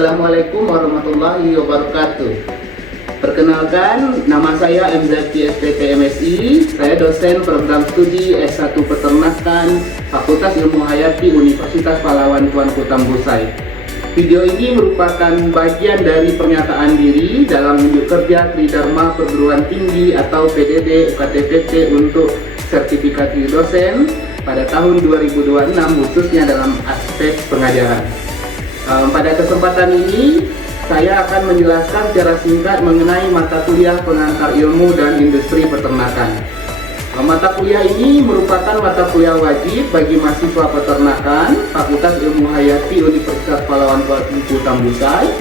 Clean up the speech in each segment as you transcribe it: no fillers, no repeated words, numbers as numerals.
Assalamualaikum warahmatullahi wabarakatuh. Perkenalkan, nama saya MZki STT MSI. Saya dosen program studi S1 Peternakan Fakultas Ilmu Hayati Universitas Pahlawan Tuanku Tambusai. Video ini merupakan bagian dari pernyataan diri dalam unjuk kerja Tridharma Perguruan Tinggi atau PDD UKT-PT untuk sertifikasi dosen pada tahun 2026, khususnya dalam aspek pengajaran. Pada kesempatan ini, saya akan menjelaskan secara singkat mengenai mata kuliah pengantar ilmu dan industri peternakan. Mata kuliah ini merupakan mata kuliah wajib bagi mahasiswa peternakan Fakultas Ilmu Hayati Universitas Pahlawan Tuanku Tambusai,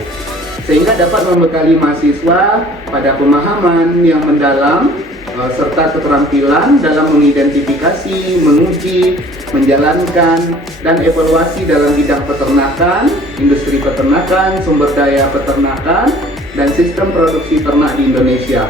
sehingga dapat membekali mahasiswa pada pemahaman yang mendalam serta keterampilan dalam mengidentifikasi, menguji, menjalankan, dan evaluasi dalam bidang peternakan, industri peternakan, sumber daya peternakan, dan sistem produksi ternak di Indonesia,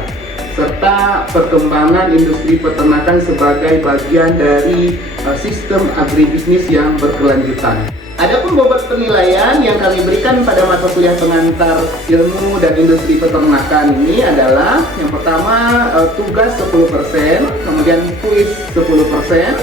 serta perkembangan industri peternakan sebagai bagian dari sistem agribisnis yang berkelanjutan. Adapun bobot penilaian yang kami berikan pada mata kuliah pengantar ilmu dan industri peternakan ini adalah yang pertama tugas 10%, kemudian kuis 10%,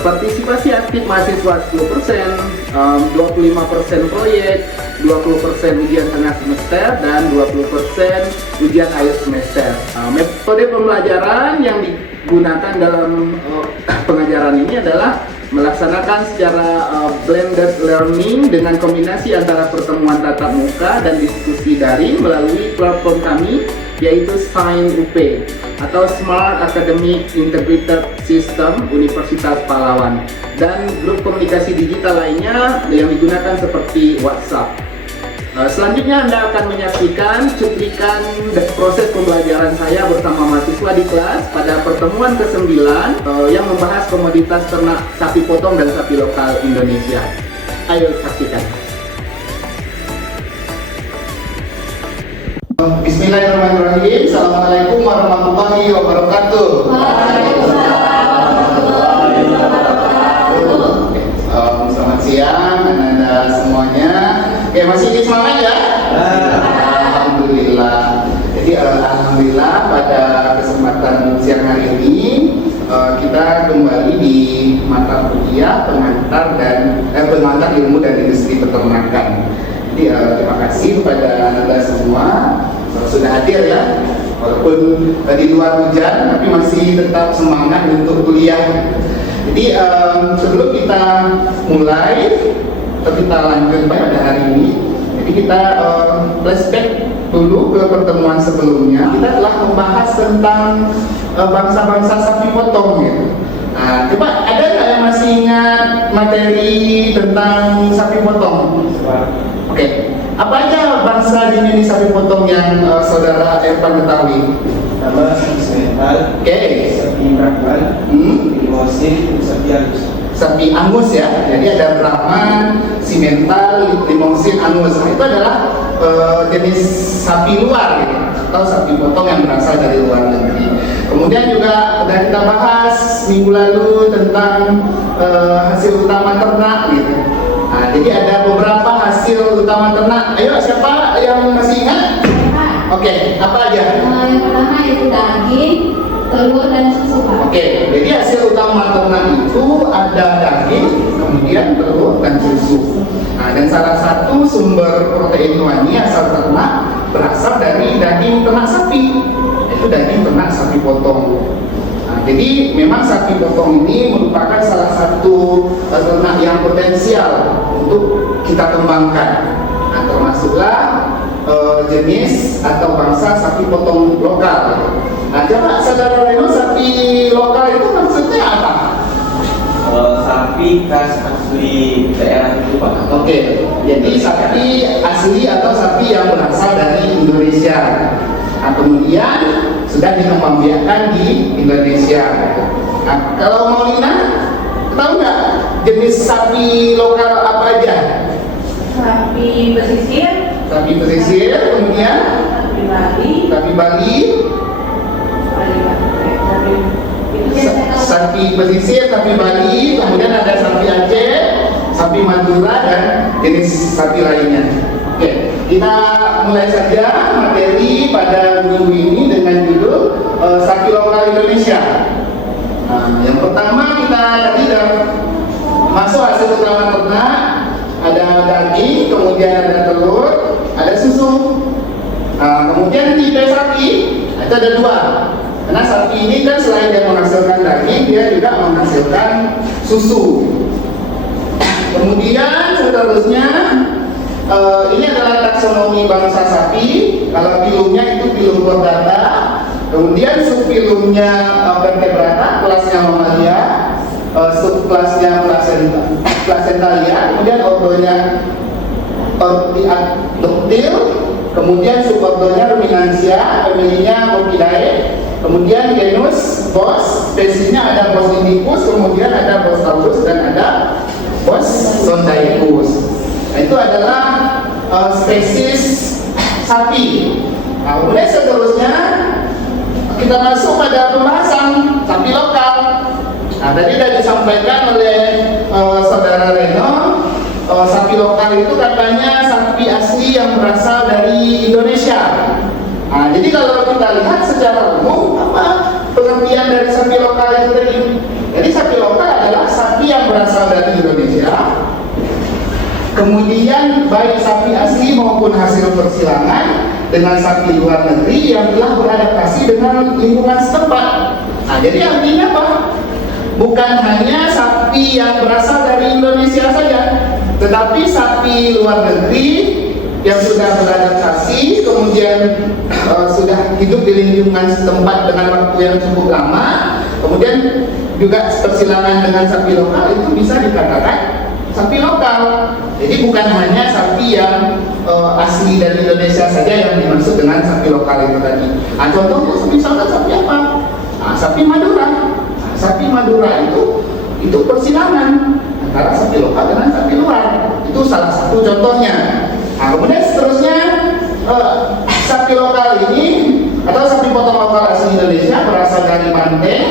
partisipasi aktif mahasiswa 10%, 25% proyek, 20% ujian tengah semester, dan 20% ujian akhir semester. Metode pembelajaran yang digunakan dalam pengajaran ini adalah melaksanakan secara blended learning dengan kombinasi antara pertemuan tatap muka dan diskusi daring melalui platform kami, yaitu SINUP atau Smart Academic Integrated System Universitas Pahlawan, dan grup komunikasi digital lainnya yang digunakan seperti WhatsApp. Selanjutnya Anda akan menyaksikan cuplikan proses pembelajaran saya bersama mahasiswa di kelas pada pertemuan ke-9 yang membahas komoditas ternak sapi potong dan sapi lokal Indonesia. Ayo saksikan. Bismillahirrahmanirrahim. Assalamualaikum warahmatullahi wabarakatuh. Selamat siang Anda semuanya. Oke, masih di semangat ya? Alhamdulillah. Jadi alhamdulillah pada kesempatan siang hari ini kita kembali di mata kuliah pengantar ilmu dan industri peternakan. Jadi terima kasih kepada Anda semua sudah hadir ya, walaupun di luar hujan tapi masih tetap semangat untuk kuliah. Jadi sebelum kita mulai atau kita lanjut pada hari ini, jadi kita flashback dulu ke pertemuan sebelumnya. Kita telah membahas tentang bangsa-bangsa sapi potong gitu. Nah, coba ada nggak yang masih ingat materi tentang sapi potong? Oke, apa aja bangsa jenis sapi potong yang saudara Ervan ketahui? Pertama, sapi semental, sapi Brahman, limosin, sapi angus. Sapi angus ya, jadi ada Brahman, simental, limousin, angus. Nah, itu adalah jenis sapi luar gitu, atau sapi potong yang berasal dari luar negeri. Kemudian juga sudah kita bahas minggu lalu tentang hasil utama ternak gitu. Nah, jadi ada beberapa hasil utama ternak. Ayo, siapa yang masih ingat? Oke, apa aja? Yang pertama itu daging, telur, dan susu, Pak. Oke, jadi hasil utama ternak itu ada daging, kemudian telur, dan susu. Nah, dan salah satu sumber protein hewani asal ternak berasal dari daging ternak sapi, yaitu daging ternak sapi potong. Nah, jadi memang sapi potong ini merupakan salah satu ternak yang potensial untuk kita kembangkan. Nah, termasuklah jenis atau bangsa sapi potong lokal. Nah, coba saudara Reno, sapi lokal itu maksudnya apa? Sapi khas asli daerah itu, Pak. Oke, jadi sapi asli atau sapi yang berasal dari Indonesia. Nah, kemudian sudah dikembangbiakkan di Indonesia. Nah, kalau mau Lina, tahu nggak jenis sapi lokal apa aja? Sapi pesisir, Sapi pesisir, kemudian sapi Bali, sapi pesisir, sapi Bali, kemudian ada sapi Aceh, sapi Madura, dan jenis sapi lainnya. Oke. kita mulai saja materi pada minggu ini dengan judul sapi lokal Indonesia. Nah, yang pertama kita tadi sudah masuk hasil utama ternak, ada daging, kemudian ada telur, ada susu. Nah, kemudian tipe sapi itu ada dua. Karena sapi ini kan selain dia menghasilkan daging, dia juga menghasilkan susu. Kemudian seterusnya ini adalah taksonomi bangsa sapi. Kalau filumnya itu filum chordata, kemudian subfilumnya vertebrata, kelasnya mamalia, subkelasnya placentalia, kemudian ordonya Ortiadoctyl, kemudian subordonya Ruminantia, familinya Orchidae, kemudian genus Bos, spesiesnya ada Bos indicus, kemudian ada Bos taurus dan ada Bos sondaicus. Nah, itu adalah spesies sapi. Nah, kemudian seterusnya kita masuk pada pembahasan sapi lokal. Nah, tadi sudah disampaikan oleh saudara Reno, sapi lokal itu katanya sapi asli yang berasal dari Indonesia. Nah, jadi kalau kita lihat secara umum, apa pengertian dari sapi lokal itu tadi? Jadi sapi lokal adalah sapi yang berasal dari Indonesia, kemudian baik sapi asli maupun hasil persilangan dengan sapi luar negeri yang telah beradaptasi dengan lingkungan setempat. Nah, jadi artinya apa? Bukan hanya sapi yang berasal dari Indonesia saja, tetapi sapi luar negeri yang sudah beradaptasi, kemudian sudah hidup di lingkungan setempat dengan waktu yang cukup lama, kemudian juga persilangan dengan sapi lokal, itu bisa dikatakan sapi lokal. Jadi bukan hanya sapi yang asli dari Indonesia saja yang dimaksud dengan sapi lokal itu tadi. Nah, contohnya misalkan sapi apa? Nah, sapi Madura. Nah, sapi Madura itu persilangan antara sapi lokal dengan sapi luar. Itu salah satu contohnya. Nah, kemudian seterusnya sapi lokal ini atau sapi potong lokal asli Indonesia berasal dari banteng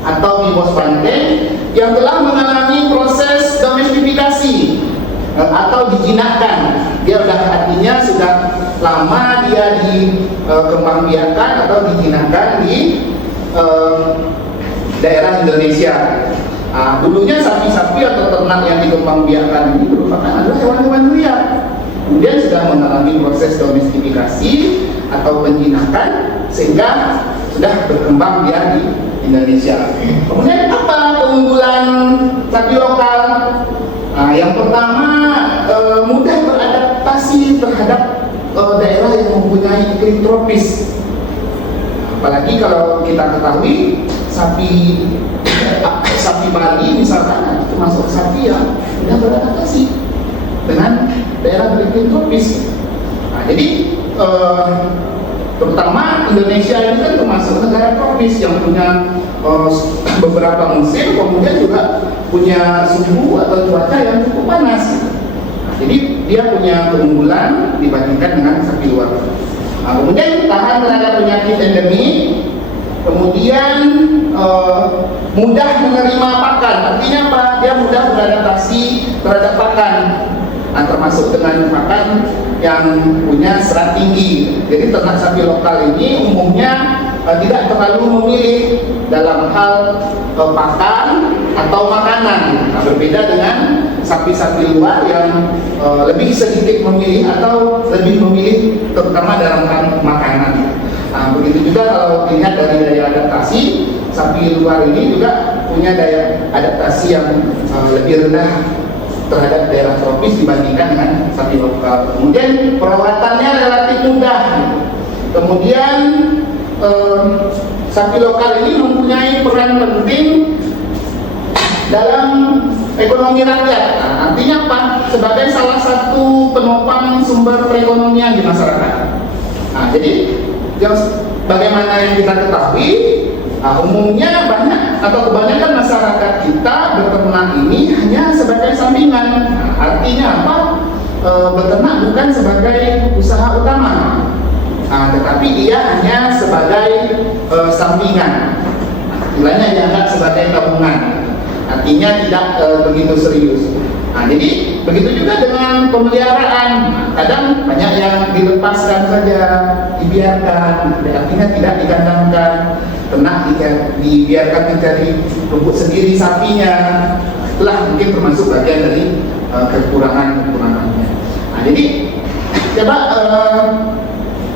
atau bibos banteng yang telah mengalami proses domestifikasi atau dijinakkan. Dia artinya sudah lama dia dikembangbiakan atau dijinakkan di daerah Indonesia. Nah, dulunya sapi-sapi atau ternak yang dikembangbiakan ini merupakan adalah hewan-hewan liar. Kemudian sudah mengalami proses domestifikasi atau penjinakan sehingga sudah berkembang dia di Indonesia. Kemudian apa keunggulan sapi lokal? Nah, yang pertama mudah beradaptasi terhadap daerah yang mempunyai iklim tropis. Apalagi kalau kita ketahui sapi Bali misalkan termasuk sapi yang sudah beradaptasi dengan daerah beriklim tropis. Nah, jadi terutama Indonesia ini kan termasuk negara tropis yang punya beberapa musim, kemudian juga punya suhu atau cuaca yang cukup panas. Nah, jadi dia punya keunggulan dibandingkan dengan sapi luar. Nah, kemudian tahan terhadap penyakit endemik, kemudian mudah menerima pakan. Artinya apa? Dia mudah beradaptasi terhadap pakan. Nah, termasuk dengan pakan yang punya serat tinggi. Jadi ternak sapi lokal ini umumnya tidak terlalu memilih dalam hal pakan atau makanan. Nah, berbeda dengan sapi-sapi luar yang lebih sedikit memilih atau lebih memilih terutama dalam hal makanan. Nah, begitu juga kalau dilihat dari daya adaptasi, sapi luar ini juga punya daya adaptasi yang lebih rendah terhadap daerah tropis dibandingkan dengan sapi lokal. Kemudian perawatannya relatif mudah. Kemudian sapi lokal ini mempunyai peran penting dalam ekonomi rakyat. Nah, artinya apa? Sebagai salah satu penopang sumber perekonomian di masyarakat. Nah, jadi bagaimana yang kita ketahui, umumnya banyak atau kebanyakan masyarakat kita beternak ini hanya sebagai sampingan. Nah, artinya apa? Beternak bukan sebagai usaha utama, tetapi dia hanya sebagai sampingan. Istilahnya dianggap sebagai tabungan. Artinya tidak begitu serius. Nah, jadi begitu juga dengan pemeliharaan. Kadang banyak yang dilepaskan saja, dibiarkan, artinya tidak dikandangkan, ternak dibiarkan mencari rumput sendiri sapinya. Itulah mungkin termasuk bagian dari kekurangannya. Nah, jadi coba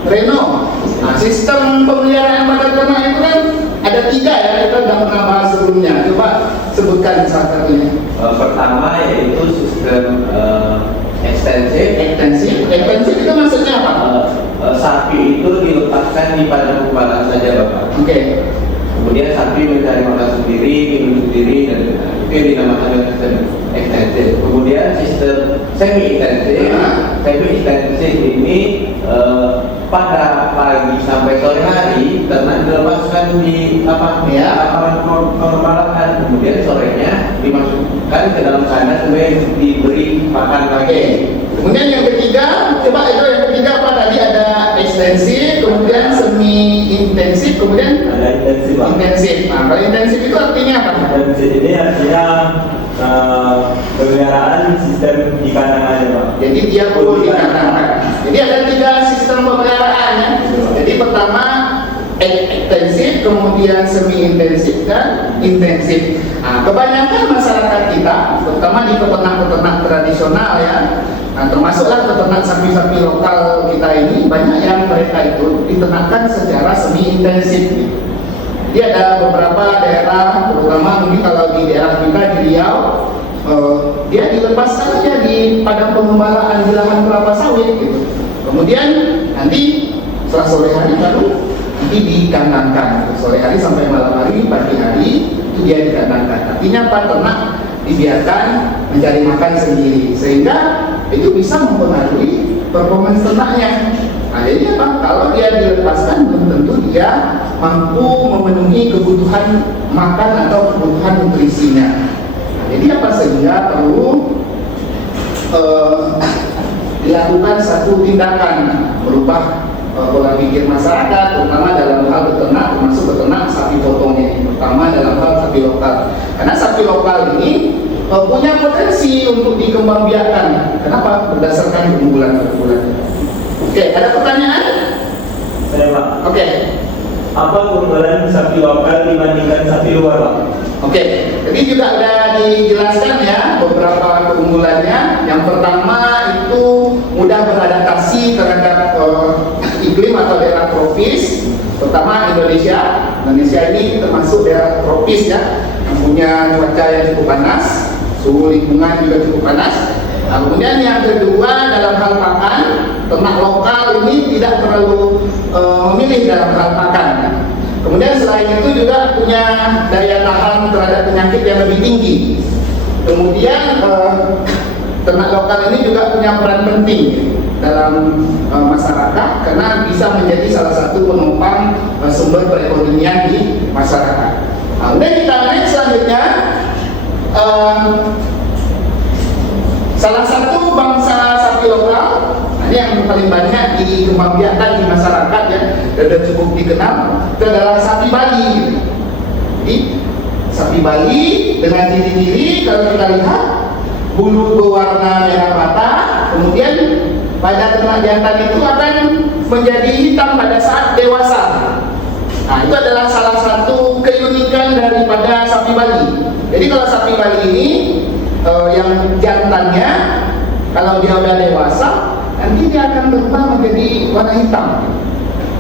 Reno, nah, sistem pemeliharaan pada ternak itu kan ada 3 ya, kita sudah pernah bahas sebelumnya. Coba sebutkan salah satunya. Pertama yaitu sistem ekstensif. Ekstensif itu maksudnya apa? Sapi itu dilepaskan di padang pembalaan saja, Bapak. Oke. Kemudian sapi mencari makan sendiri, minum sendiri, dan itu yang dinamakan dengan sistem ekstensif. Kemudian sistem semi ekstensif ini pada pagi sampai sore hari ternak dilepaskan di lapangan pembalaan, kemudian sorenya dimasukkan ke dalam kandang kemudian diberi makan lagi. Kemudian yang ketiga, coba itu yang ketiga apa tadi? Ada ekstensif, kemudian semi intensif, kemudian ada intensif, Pak. intensif. Nah, kalau intensif itu artinya apa? Intensif ini artinya pemeliharaan sistem di kandang aja, Pak. Jadi dia perlu dikatakan. Jadi ada 3 sistem pemeliharaan ya. Jadi pertama intensif, kemudian semi intensif dan intensif. Nah, kebanyakan masyarakat kita, terutama di peternak-peternak tradisional ya, nah, termasuklah peternak sapi-sapi lokal kita ini, banyak yang mereka itu diternakkan secara semi intensif. Jadi ada beberapa daerah, terutama mungkin kalau di daerah kita di Riau, dia dilepaskan aja di padang pengembalaan di lahan kelapa sawit gitu. Kemudian nanti setelah sore hari baru nanti dikandangkan, sore hari sampai malam hari, pagi hari itu dia dikandangkan. Artinya apa? Ternak dibiarkan mencari makan sendiri, sehingga itu bisa mempengaruhi performance ternaknya. Nah, jadi apa? Kalau dia dilepaskan belum tentu dia mampu memenuhi kebutuhan makan atau kebutuhan nutrisinya. Nah, jadi apa? Sehingga perlu dilakukan satu tindakan merubah pola pikir masyarakat, terutama dalam hal beternak, termasuk beternak sapi potong ini, terutama dalam hal sapi lokal. Karena sapi lokal ini punya potensi untuk dikembangbiakkan. Kenapa? Berdasarkan keunggulan-keunggulan. Oke, ada pertanyaan? Saya, Pak. Oke. Apa keunggulan sapi lokal dibandingkan sapi luar, Pak? Oke, jadi juga ada dijelaskan ya beberapa keunggulannya. Yang pertama itu mudah beradaptasi terhadap iklim atau daerah tropis, terutama Indonesia. Indonesia ini termasuk daerah tropis ya, yang punya cuaca yang cukup panas, suhu lingkungan juga cukup panas. Nah, kemudian yang kedua dalam hal pakan, ternak lokal ini tidak terlalu memilih dalam hal pakan. Kemudian selain itu juga punya daya tahan terhadap penyakit yang lebih tinggi. Kemudian ternak lokal ini juga punya peran penting dalam masyarakat karena bisa menjadi salah satu penopang sumber perekonomian di masyarakat. Nah, kemudian kita lihat selanjutnya. Salah satu bangsa sapi lokal ini yang paling banyak dikembangbiakkan di masyarakat ya, dan cukup dikenal, itu adalah sapi Bali. Jadi sapi Bali dengan ciri-ciri kalau kita lihat bulu berwarna merah mata, kemudian pada ternak jantan itu akan menjadi hitam pada saat dewasa. Nah, itu adalah salah satu keunikan daripada sapi Bali. Jadi kalau sapi Bali ini yang jantannya kalau dia udah dewasa nanti dia akan berubah menjadi warna hitam.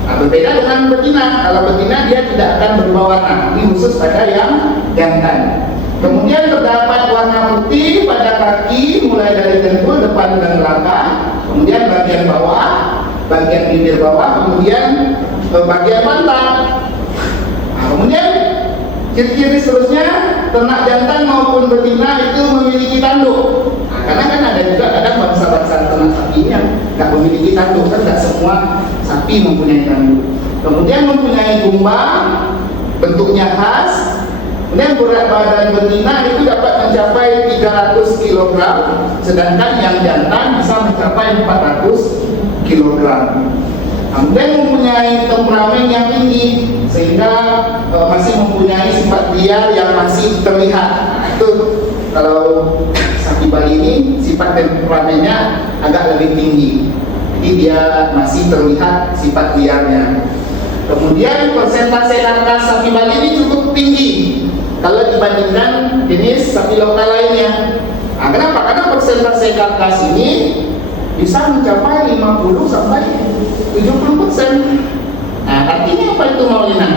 Nah, berbeda dengan betina. Kalau betina dia tidak akan berubah warna. Ini khusus pada yang jantan. Kemudian terdapat warna putih pada kaki mulai dari dengkul depan dan belakang. Kemudian bagian bawah, bagian bibir bawah, kemudian bagian pantat. Nah, kemudian ciri-ciri seterusnya ternak jantan maupun betina itu memiliki tanduk. Nah, karena kan ada juga kadang bangsa-bangsa ternak sapi yang nggak memiliki tanduk, kan nggak semua sapi mempunyai tanduk. Kemudian mempunyai gumbang, bentuknya khas. Kemudian berat badan betina itu dapat mencapai 300 kg, sedangkan yang jantan bisa mencapai 400 kg. Kemudian mempunyai temperamen yang tinggi sehingga masih mempunyai sifat liar yang masih terlihat. Nah, itu kalau sapi Bali ini sifat temperamennya agak lebih tinggi. Jadi dia masih terlihat sifat liarnya. Kemudian persentase karkas sapi Bali ini cukup tinggi kalau dibandingkan jenis sapi lokal lainnya. Nah, kenapa? Karena persentase karkas ini bisa mencapai 50 sampai 70%. Nah, artinya apa itu Maulina?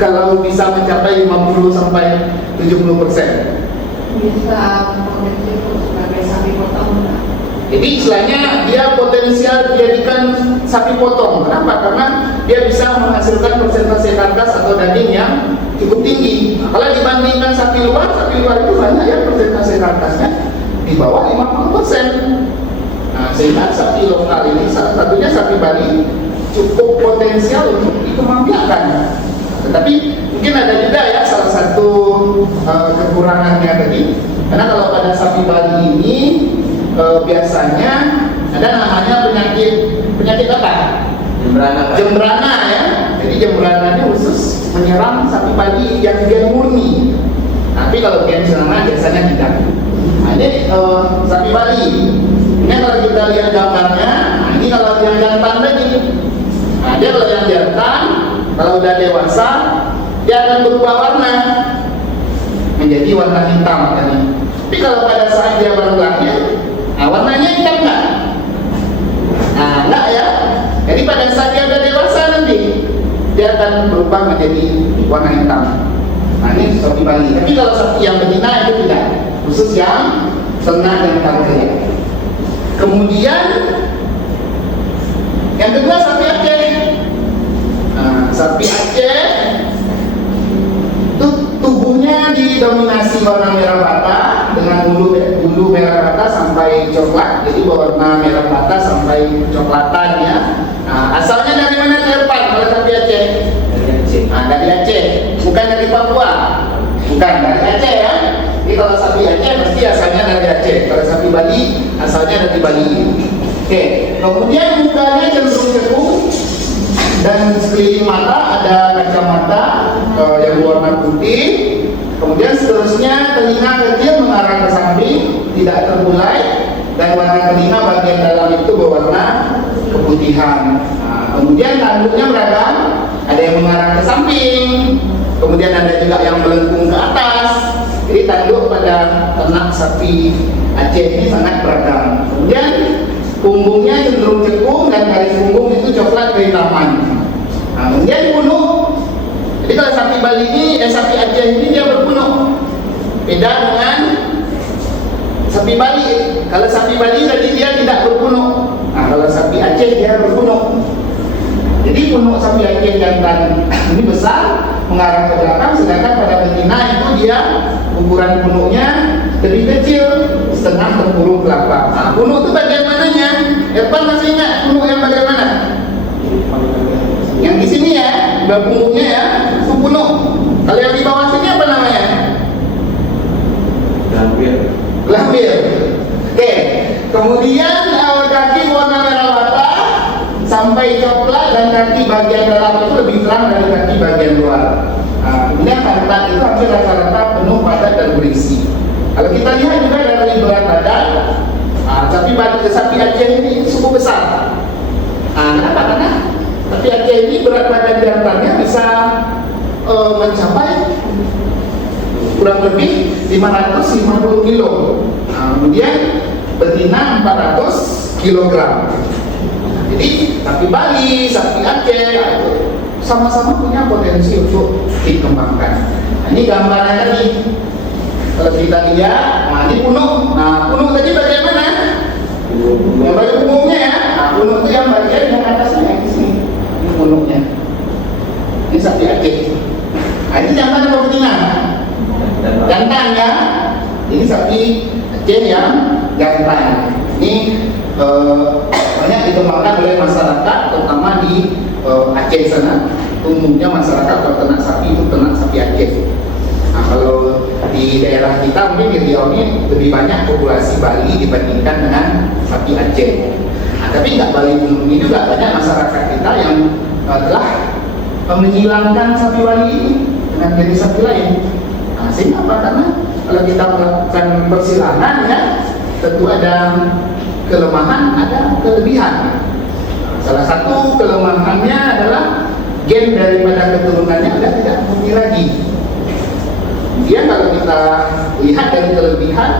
Kalau bisa mencapai 50 sampai 70%. Bisa memproduksi sebagai sapi potong. Jadi istilahnya dia potensial dijadikan sapi potong. Kenapa? Karena dia bisa menghasilkan persentase karkas atau daging yang cukup tinggi. Nah, kalau dibandingkan sapi luar itu banyak ya persentase karkasnya di bawah 50%. Nah, sehingga sapi lokal ini salah satunya sapi Bali cukup potensial untuk dikembangkan. Tetapi mungkin ada juga ya salah satu kekurangannya tadi. Karena kalau pada sapi Bali ini biasanya ada namanya penyakit apa? Jembrana ya. Jadi jembrana ini khusus menyerang sapi Bali yang gen murni. Tapi kalau gen Selama biasanya tidak. Nah, ini sapi Bali. Ini kalau kita lihat gambarnya, nah ini kalau yang jantan lagi. Nah, dia kalau yang jantan, kalau udah dewasa, dia akan berubah warna menjadi warna hitam tadi. Tapi kalau pada saat dia baru lahir, nah warnanya hitam nggak? Nah, enggak ya. Jadi pada saat dia udah dewasa nanti, dia akan berubah menjadi warna hitam. Nah, ini sapi Bali. Tapi kalau sapi yang betina itu tidak, khusus yang ternak dan kambing. Kemudian yang kedua sapi Aceh. Nah, sapi Aceh itu tubuhnya didominasi warna merah bata dengan bulu merah bata sampai coklat. Jadi warna merah bata sampai coklatan ya. Nah, asalnya dari mana Irfan kalau sapi Aceh? Dari Aceh. Nah, dari Aceh, bukan dari Papua. Bukan dari Aceh ya. Jadi kalau sapi Aceh pasti asalnya dari Aceh. Kalau sapi Bali asalnya dari Bali. Oke, kemudian mukanya cenderung cekung dan sekeliling mata ada kacamata yang berwarna putih. Kemudian seterusnya telinga kecil mengarah ke samping, tidak terbulai, dan warna telinga bagian dalam itu berwarna keputihan. Nah, kemudian tanduknya beragam, ada yang mengarah ke samping, kemudian ada juga yang melengkung ke atas. Jadi tanduk pada ternak sapi Aceh ini sangat beragam. Kemudian punggungnya cenderung cekung dan garis punggung itu coklat kehitaman. Nah, kemudian punuk. Jadi kalau sapi Bali ini, sapi Aceh ini dia berpunuk. Beda dengan sapi Bali. Kalau sapi Bali tadi dia tidak berpunuk. Nah, kalau sapi Aceh dia berpunuk. Jadi punuk sapi Aceh jantan ini besar mengarah ke belakang, sedangkan pada betina itu dia ukuran punuknya lebih kecil, setengah tempurung kelapa. Nah, punuk itu bagian mananya? Irfan masih ingat punuk yang bagaimana? Yang di sini ya, bawah punggungnya ya, itu punuk. Kalau yang di bawah sini apa namanya? Gelambir. Oke. Kemudian kaki warna merah bata sampai coklat dan kaki bagian dalam itu lebih terang dari kaki bagian luar. Kemudian pantat itu hampir rata-rata penuh padat dan berisi. Kalau kita lihat juga dari berat badan, sapi Aceh ini cukup besar. Kenapa? Karena sapi Aceh ini berat badan jantannya bisa mencapai kurang lebih 550 kilo. Kemudian betina 400 kilogram. Jadi sapi Bali, sapi Aceh sama-sama punya potensi untuk dikembangkan. Nah, ini gambarnya tadi. Kalau kita lihat, nah ini punuk. Nah, punuk tadi bagaimana? Yang bagian punggungnya ya. Nah, punuk itu yang bagian yang atasnya yang di sini. Ini punuknya. Ini sapi Aceh. Nah, ini jantan atau betina? Jantan ya. Ini sapi Aceh yang jantan. Ini banyak dikembangkan oleh masyarakat, terutama di Aceh sana. Umumnya masyarakat peternak sapi itu ternak sapi Aceh. Nah, kalau di daerah kita mungkin di Riau ini lebih banyak populasi Bali dibandingkan dengan sapi Aceh. Nah, tapi nggak Bali ini juga banyak masyarakat kita yang telah menyilangkan sapi Bali ini dengan jenis sapi lain. Nah, sehingga apa? Karena kalau kita melakukan persilangan ya, tentu ada kelemahan, ada kelebihan. Salah satu kelemahannya adalah gen daripada keturunannya sudah tidak mumpuni lagi. Kemudian kalau kita lihat dari kelebihan,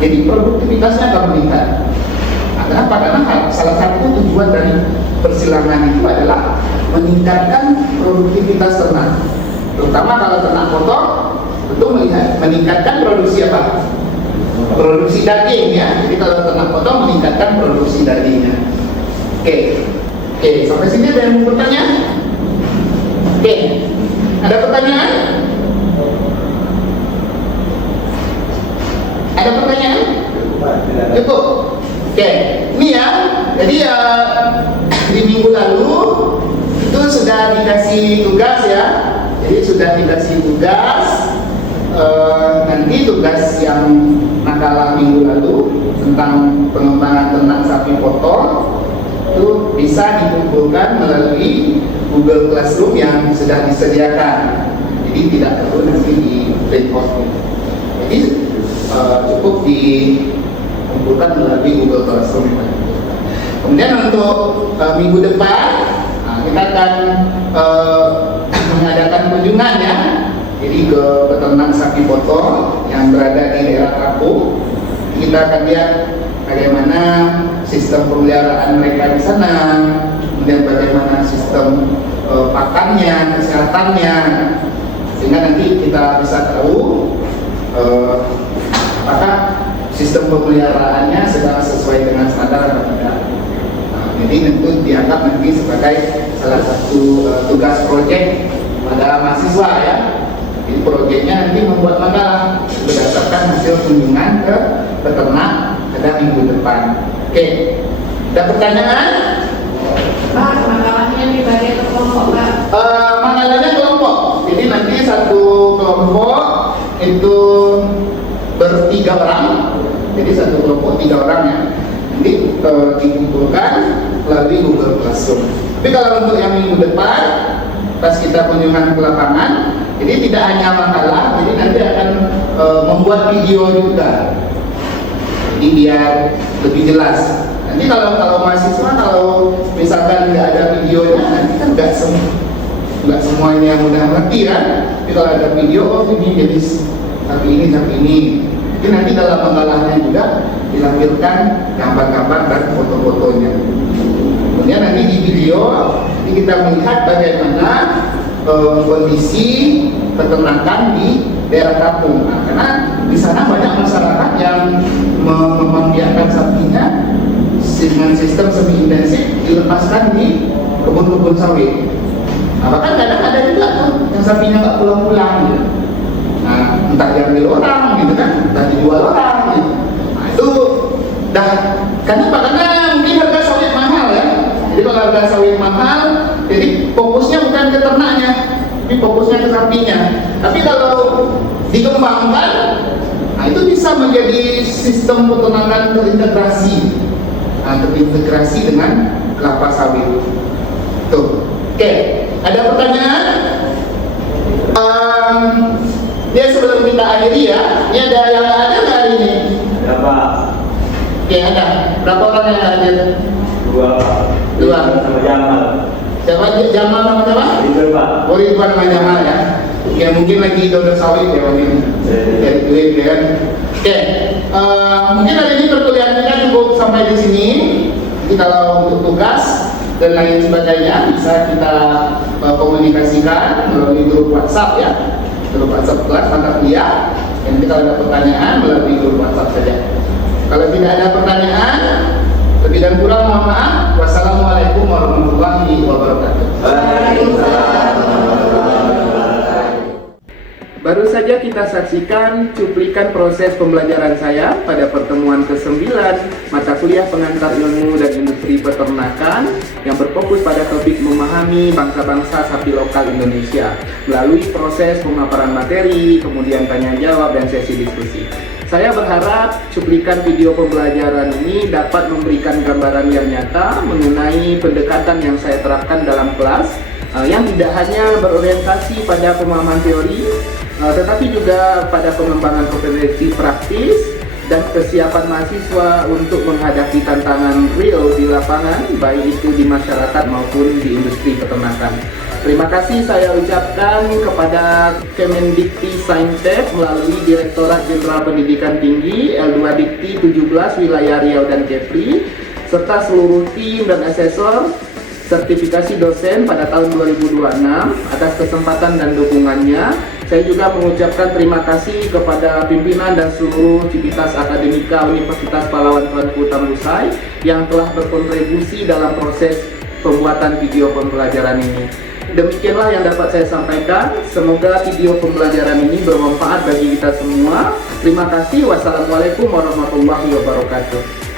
jadi produktivitasnya akan meningkat. Kenapa? Karena salah satu tujuan dari persilangan itu adalah meningkatkan produktivitas ternak. Terutama kalau ternak kotor, tentu meningkatkan produksi apa? Produksi daging ya. Jadi kalau ternak kotor meningkatkan produksi dagingnya. Oke, sampai sini ada yang mau bertanya? Oke, ada pertanyaan? Ada pertanyaan? Cukup. Oke, ini ya. Jadi di minggu lalu itu sudah dikasih tugas ya. Jadi sudah dikasih tugas. Nanti tugas yang makalah minggu lalu tentang pengembangan ternak sapi kotor itu bisa dikumpulkan melalui Google Classroom yang sudah disediakan. Jadi tidak perlu nanti di print out. Jadi cukup dikumpulkan melalui Google Classroom. Kemudian untuk minggu depan kita akan mengadakan kunjungan ya. Jadi ke peternak sapi kotor yang berada di daerah kampung. Kita akan lihat bagaimana sistem pemeliharaan mereka di sana, kemudian bagaimana sistem pakannya, kesehatannya, sehingga nanti kita bisa tahu apakah sistem pemeliharaannya sedang sesuai dengan standar atau tidak. Jadi tentu dianggap nanti sebagai salah satu tugas proyek pada mahasiswa ya. Jadi proyeknya nanti membuat makalah berdasarkan hasil kunjungan ke peternak pada minggu depan. Oke, ada pertanyaan? Pak, makalahnya dibagi ke kelompok, Pak. Makalahnya kelompok. Jadi nanti satu kelompok itu bertiga orang. Jadi satu kelompok 3 orang ya. Nanti dikumpulkan melalui Google Classroom. Tapi kalau untuk yang minggu depan, pas kita kunjungan ke lapangan, jadi tidak hanya makalah, jadi nanti akan membuat video juga. Jadi biar lebih jelas. Nanti kalau mahasiswa kalau misalkan nggak ada videonya, nanti kan nggak semuanya mudah mengerti kan. Tapi kalau ada video, oh ini jadi tapi ini. Jadi nanti dalam makalahnya juga dilampirkan gambar-gambar dan foto-fotonya. Kemudian nanti di video ini kita melihat bagaimana kondisi peternakan di daerah kampung. Nah, karena di sana banyak masyarakat yang membiarkan sapinya dengan sistem semi intensif dilepaskan di kebun-kebun sawit. Nah, bahkan kadang ada juga tuh yang sapinya nggak pulang-pulang gitu. Nah, entah diambil orang gitu kan, entah dijual orang gitu. Nah, itu karena mungkin harga sawit mahal ya. Jadi kalau harga sawit mahal, jadi fokusnya bukan ke ternaknya, tapi fokusnya ke sapinya. Tapi kalau dikembangkan, nah itu bisa menjadi sistem peternakan terintegrasi, terintegrasi dengan kelapa sawit. Tuh, oke. Ada pertanyaan? Ya sebelum kita akhiri ya, ini ada yang ada nggak hari ini? Berapa? Oke, ada. Berapa orang yang hadir? 2. Sama Jamal. Siapa? Jamal sama siapa? Itu Pak. Oh, Ridwan sama Jamal ya. Ya mungkin lagi dodo sawit ya mungkin. Dari duit ya kan. Oke, mungkin hari ini perkuliahan kita cukup sampai di sini. Jadi kalau untuk tugas dan lain sebagainya bisa kita komunikasikan melalui grup WhatsApp ya. Grup WhatsApp kelas mata kuliah. Dan kalau ada pertanyaan melalui grup WhatsApp saja. Kalau tidak ada pertanyaan, lebih dan kurang mohon maaf. Wassalamualaikum warahmatullahi wabarakatuh. Baru saja kita saksikan cuplikan proses pembelajaran saya pada pertemuan ke-9 mata kuliah pengantar ilmu dan industri peternakan yang berfokus pada topik memahami bangsa-bangsa sapi lokal Indonesia melalui proses pemaparan materi, kemudian tanya jawab dan sesi diskusi. Saya berharap cuplikan video pembelajaran ini dapat memberikan gambaran yang nyata mengenai pendekatan yang saya terapkan dalam kelas yang tidak hanya berorientasi pada pemahaman teori tetapi juga pada pengembangan kompetensi praktis dan kesiapan mahasiswa untuk menghadapi tantangan real di lapangan, baik itu di masyarakat maupun di industri peternakan. Terima kasih saya ucapkan kepada Kemendikti Saintek melalui Direktorat Jenderal Pendidikan Tinggi L2 Dikti 17 Wilayah Riau dan Kepri, serta seluruh tim dan asesor sertifikasi dosen pada tahun 2026 atas kesempatan dan dukungannya. Saya juga mengucapkan terima kasih kepada pimpinan dan seluruh Civitas Akademika Universitas Pahlawan Tuanku Tambusai yang telah berkontribusi dalam proses pembuatan video pembelajaran ini. Demikianlah yang dapat saya sampaikan. Semoga video pembelajaran ini bermanfaat bagi kita semua. Terima kasih. Wassalamualaikum warahmatullahi wabarakatuh.